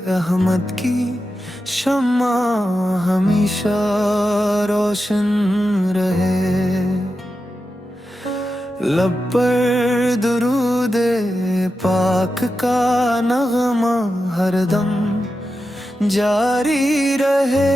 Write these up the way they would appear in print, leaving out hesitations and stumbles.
अहमद की शम्मा हमेशा रोशन रहे। लब पर दुरूदे पाक का नगमा हरदम जारी रहे।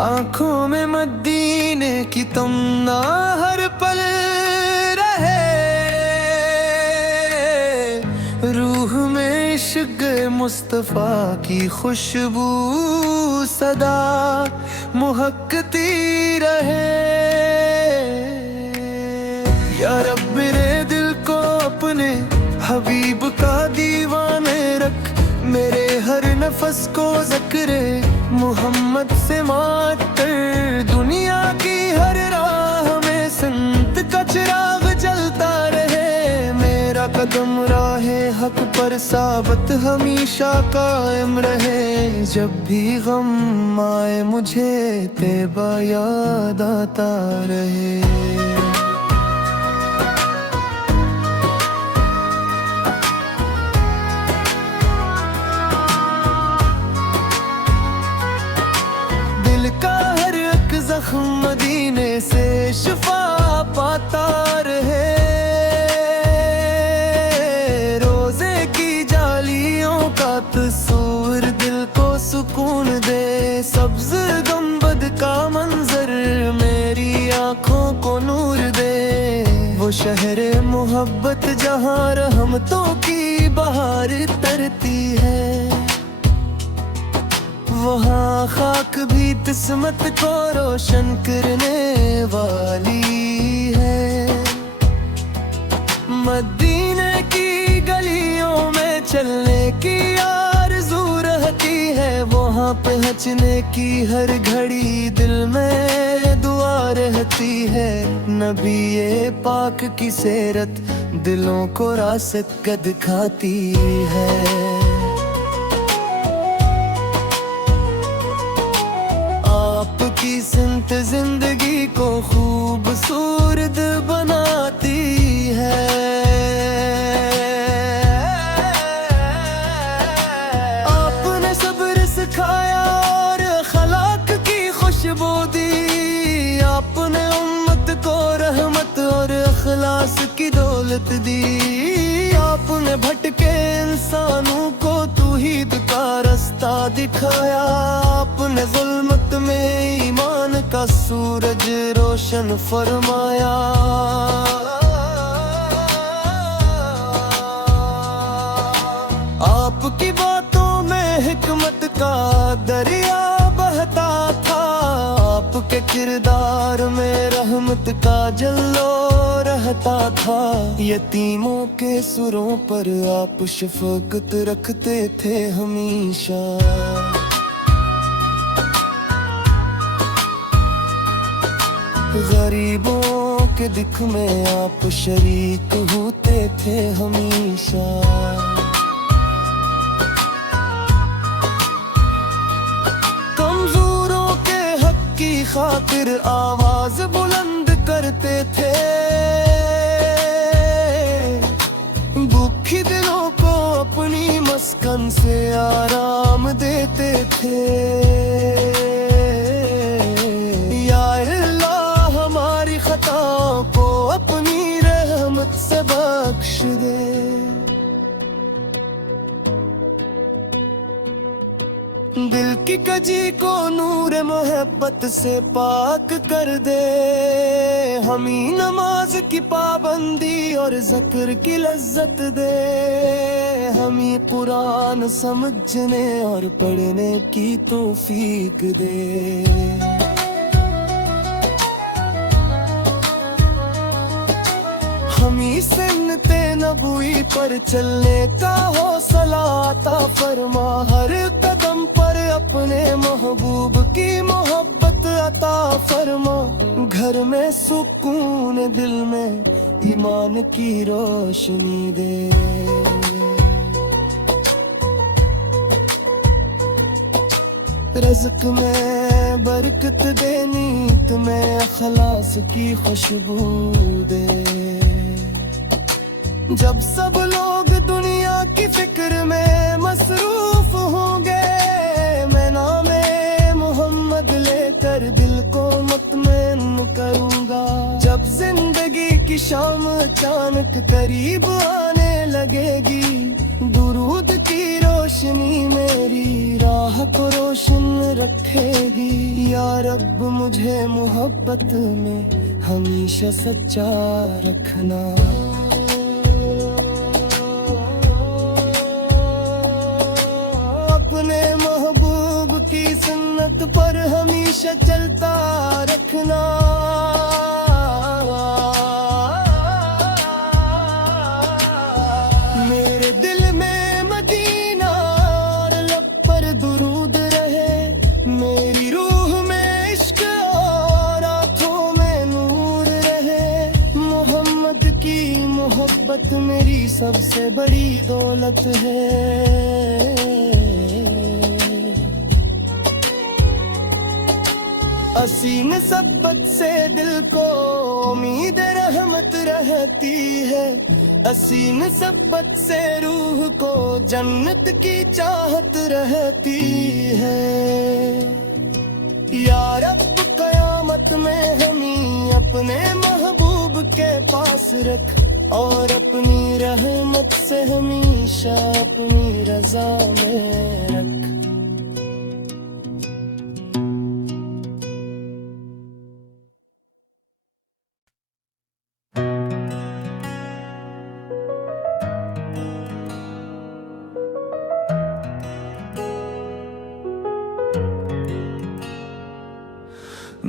आंखों में मदीने की तमन्ना हर पल रहे। रूह में इश्क़ मुस्तफ़ा की खुशबू सदा महकती रहे। या रब मेरे दिल को अपने हबीब का दीवाने रख। मेरे हर नफस को ज़िक्रे मोहम्मद से मात कर। दुनिया की हर राह में संत का चिराग जलता रहे। मेरा कदम राहे हक पर साबत हमेशा कायम रहे। जब भी गम आए मुझे तैबा याद आता रहे। जख्म मदीने से शिफा पाता रहे। रोजे की जालियों का तस्वीर दिल को सुकून दे। सब्ज गुंबद का मंजर मेरी आंखों को नूर दे। वो शहरे मोहब्बत जहाँ रहमतों की बहार तरती है। वहाँ खाक भी किस्मत को रोशन करने वाली है। मदीने की गलियों में चलने की आरज़ू रहती है। वहाँ पे हंसने की हर घड़ी दिल में दुआ रहती है। नबी ये पाक की सीरत दिलों को रासत का दिखाती है। आपकी सिमत जिंदगी को खूबसूरत बनाती है। आपने सब्र सिखाया और अखलाक की खुशबू दी। आपने उम्मत को रहमत और अखलास की दौलत दी। आपने भटके इंसानों को तौहीद का रास्ता दिखाया। आपने ज़ुल्मत में ईमान का सूरज रोशन फरमाया। आपकी बातों में हिकमत का दरिया बहता था। आपके किरदार में रहमत का जल्लो रहता था। यतीमों के सुरों पर आप शफकत रखते थे हमेशा। गरीबों के दुख में आप शरीक होते थे हमेशा। कमजोरों के हक की खातिर आवाज बुलंद करते थे। भूखी दिलों को अपनी मस्कन से आराम देते थे। खताओं को अपनी रहमत से बख्श दे। दिल की कजी को नूर मोहब्बत से पाक कर दे। हमें नमाज की पाबंदी और ज़िक्र की लज्जत दे। हमें कुरान समझने और पढ़ने की तौफीक दे। हमें सुन्नते नबूई पर चलने का हौसला अता फरमा। हर कदम पर अपने महबूब की मोहब्बत अता फरमा। घर में सुकून दिल में ईमान की रोशनी दे। रज़्क़ में बरकत दे। नीत में अखलास की खुशबू दे। जब सब लोग दुनिया की फिक्र करीब आने लगेगी। दुरूद की रोशनी मेरी राह को रोशन रखेगी। या रब मुझे मोहब्बत में हमेशा सच्चा रखना। अपने महबूब की सुन्नत पर हमेशा चलता रखना। मेरे दिल में मदीना और लब पर दुरूद रहे। मेरी रूह में इश्क और आँखों में नूर रहे। मोहम्मद की मोहब्बत मेरी सबसे बड़ी दौलत है। हसीन सबत से दिल को उम्मीद रहमत रहती है। हसीन सबत से रूह को जन्नत की चाहत रहती है। या रब कयामत में हमें अपने महबूब के पास रख और अपनी रहमत से हमेशा अपनी रजा में रख।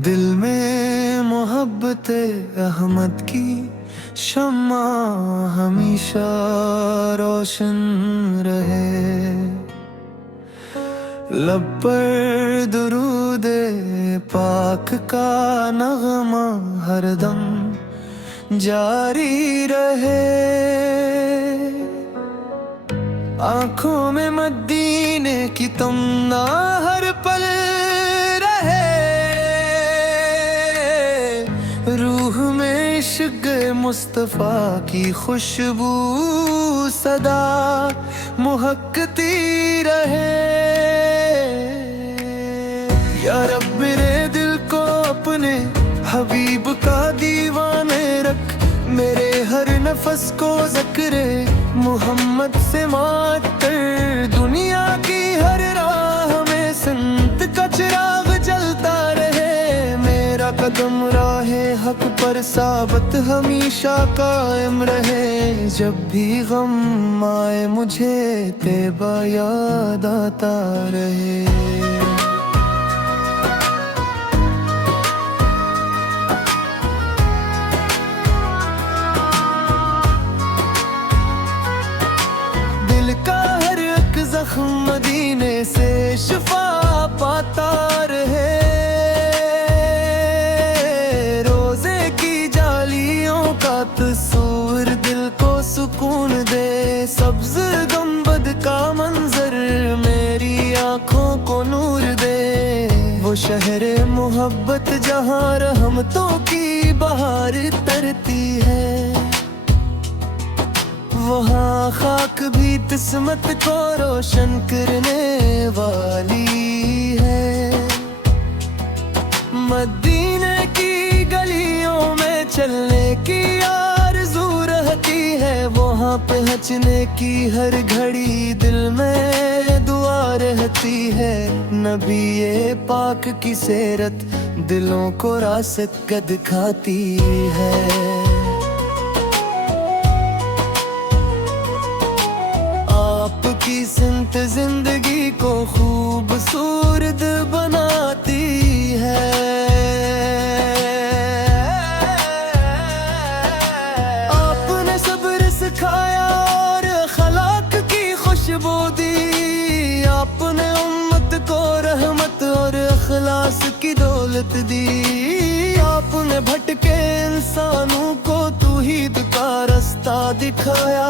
दिल में मोहब्बत अहमद की शम्मा हमेशा रोशन रहे। लब पर दुरूद पाक का नगमा हरदम जारी रहे। आँखों में मदीने की तमन्ना हर पल रहे। रूह में इश्क मुस्तफा की खुशबू सदा महकती रहे। या रब मेरे दिल को अपने हबीब का दीवाने रख। मेरे हर नफस को ज़िक्र मोहम्मद से मात कर। दुनिया की हर राह में संत का चिराग जलता रहे। मेरा कदम राहे हक पर साबत हमेशा कायम रहे। जब भी गम आए मुझे तेबा याद आता रहे। जख्म मदीने से शिफा पाता रहे। रोजे की जालियों का तस्वीर दिल को सुकून दे। सब्ज गुंबद का मंजर मेरी आँखों को नूर दे। वो शहरे मोहब्बत जहाँ रहमतों की बहार तरती है। वहाँ खाक भी किस्मत को रोशन करने वाली है। मदीने की गलियों में चलने की आरज़ू रहती है। वहाँ पे हंसने की हर घड़ी दिल में दुआ रहती है। नबी ये पाक की सीरत दिलों को रासत का दिखाती है। आपकी सिमत जिंदगी को खूबसूरत बनाती है। आपने सब्र सिखाया और अखलाक की खुशबू दी। आपने उम्मत को रहमत और अखलास की दौलत दी। आपने भटके इंसानों को तौहीद का रास्ता दिखाया।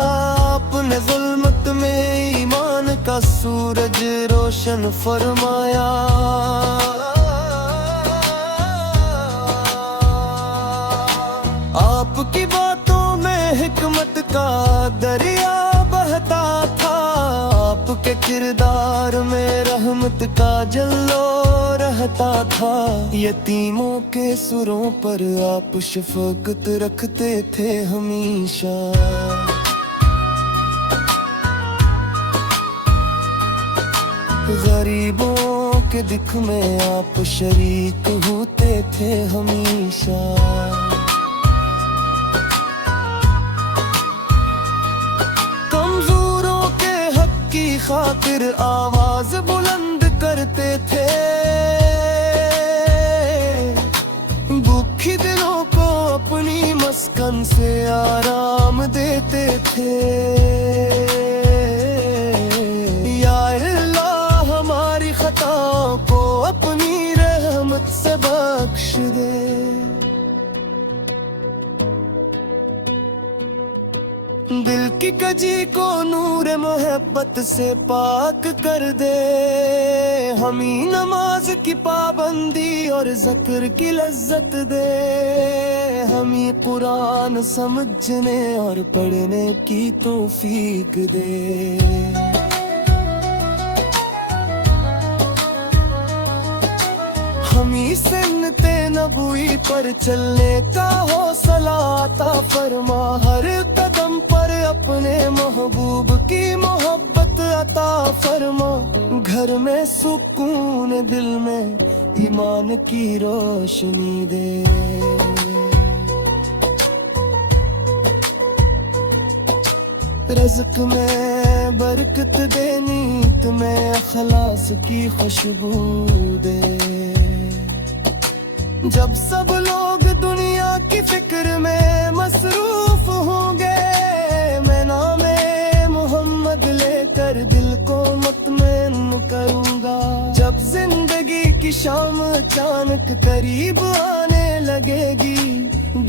आपने ज़ुल्मत में ईमान का सूरज रोशन फरमाया। आपकी बातों में हिकमत का दरिया बहता था। आपके किरदार में रहमत का जल्लो रहता था। यतीमों के सुरों पर आप शफकत रखते थे हमेशा। गरीबों के दुख में आप शरीक होते थे हमेशा। कमजोरों के हक की खातिर आवाज बुलंद करते थे। भूखी दिलों को अपनी मस्कन से आराम देते थे। खताओं को अपनी रहमत से बख्श दे। दिल की कजी को नूर मोहब्बत से पाक कर दे। हमी नमाज की पाबंदी और ज़िक्र की लज्जत दे। हमी कुरान समझने और पढ़ने की तौफीक दे। हमी सुन्नते नबूई पर चलने का हौसला अता फरमा। हर कदम पर अपने महबूब की मोहब्बत अता फरमा। घर में सुकून, दिल में ईमान की रोशनी दे। रज़्क में बरकत दे, नीत में अखलास की खुशबू दे। जब सब लोग दुनिया की फिक्र में मसरूफ होंगे, मैं नामे मोहम्मद लेकर दिल को मुतमईन करूंगा। जब जिंदगी की शाम अचानक करीब आने लगेगी,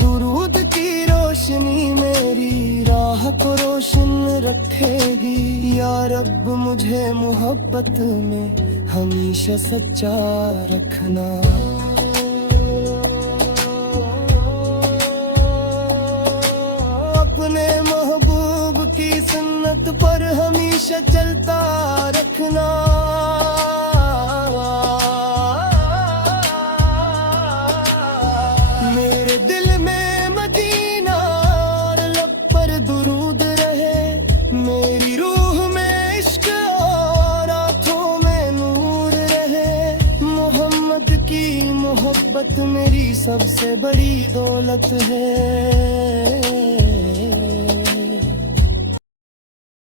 दुरूद की रोशनी मेरी राह को रोशन रखेगी। या रब मुझे मोहब्बत में हमेशा सच्चा रखना। अपने महबूब की सुन्नत पर हमेशा चलता रखना। मेरे दिल में मदीना और लब पर दुरूद रहे। मेरी रूह में इश्क और आँखों में नूर रहे। मोहम्मद की मोहब्बत मेरी सबसे बड़ी दौलत है।